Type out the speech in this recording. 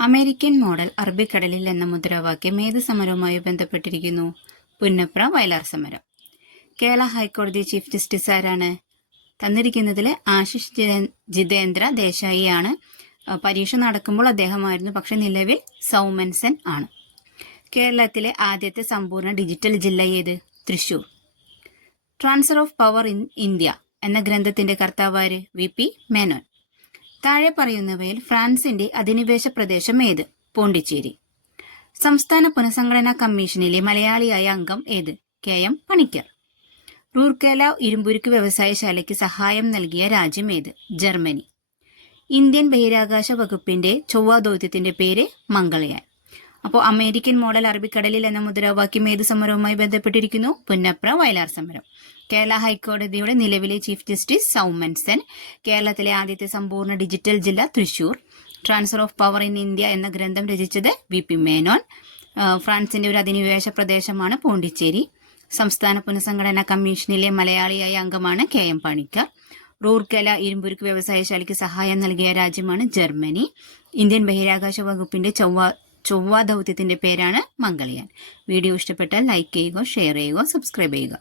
American model അറബിക്കടലിൽ എന്ന മുദ്രാവാക്യം ഏത് സമരവുമായി ബന്ധപ്പെട്ടിരിക്കുന്നു? പുന്നപ്ര വയലാർ സമരം. കേരള ഹൈക്കോടതി ചീഫ് ജസ്റ്റിസ് ആരാണ്? തന്നിരിക്കുന്നതിൽ ആശിഷ് ജിതേന്ദ്ര ദേശായി ആണ്. പരീക്ഷ നടക്കുമ്പോൾ അദ്ദേഹമായിരുന്നു, പക്ഷെ നിലവിൽ സൗമൻസൻ ആണ്. കേരളത്തിലെ ആദ്യത്തെ സമ്പൂർണ്ണ ഡിജിറ്റൽ ജില്ല ഏത്? Thrissur. Transfer of power in India എന്ന ഗ്രന്ഥത്തിന്റെ കർത്താവാര്? വി.പി. മേനോൻ. താഴെ പറയുന്നവയിൽ ഫ്രാൻസിന്റെ അധിനിവേശ പ്രദേശം ഏത്? പോണ്ടിച്ചേരി. സംസ്ഥാന പുനഃസംഘടനാ കമ്മീഷനിലെ മലയാളിയായ അംഗം ഏത്? കെ.എം. പണിക്കർ. റൂർക്കേല ഇരുമ്പുരുക്ക് വ്യവസായശാലയ്ക്ക് സഹായം നൽകിയ രാജ്യം ഏത്? ജർമ്മനി. ഇന്ത്യൻ ബഹിരാകാശ വകുപ്പിന്റെ ചൊവ്വ ദൗത്യത്തിന്റെ പേര് മംഗൾയാൻ. അപ്പോൾ അമേരിക്കൻ മോഡൽ അറബിക്കടലിൽ എന്ന മുദ്രാവാക്യം ഏത് സമരവുമായി ബന്ധപ്പെട്ടിരിക്കുന്നു? പുന്നപ്ര വയലാർ സമരം. കേരള ഹൈക്കോടതിയുടെ നിലവിലെ ചീഫ് ജസ്റ്റിസ് സൗമൻസൻ. കേരളത്തിലെ ആദ്യത്തെ സമ്പൂർണ്ണ ഡിജിറ്റൽ ജില്ല Thrissur. Transfer of power in India എന്ന ഗ്രന്ഥം രചിച്ചത് വി.പി. മേനോൻ. ഫ്രാൻസിന്റെ ഒരു അധിനിവേശ പ്രദേശമാണ് പോണ്ടിച്ചേരി. സംസ്ഥാന പുനഃസംഘടനാ കമ്മീഷനിലെ മലയാളിയായ അംഗമാണ് കെ.എം. പണിക്കർ. റൂർക്കേല ഇരുമ്പുരുക്ക് വ്യവസായശാലയ്ക്ക് സഹായം നൽകിയ രാജ്യമാണ് ജർമ്മനി. ഇന്ത്യൻ ബഹിരാകാശ വകുപ്പിന്റെ ചൊവ്വ ദൗത്യത്തിന്റെ പേരാണ് മംഗൾയാൻ. വീഡിയോ ഇഷ്ടപ്പെട്ടാൽ ലൈക്ക് ചെയ്യുക, ഷെയർ ചെയ്യുക, സബ്സ്ക്രൈബ് ചെയ്യുക.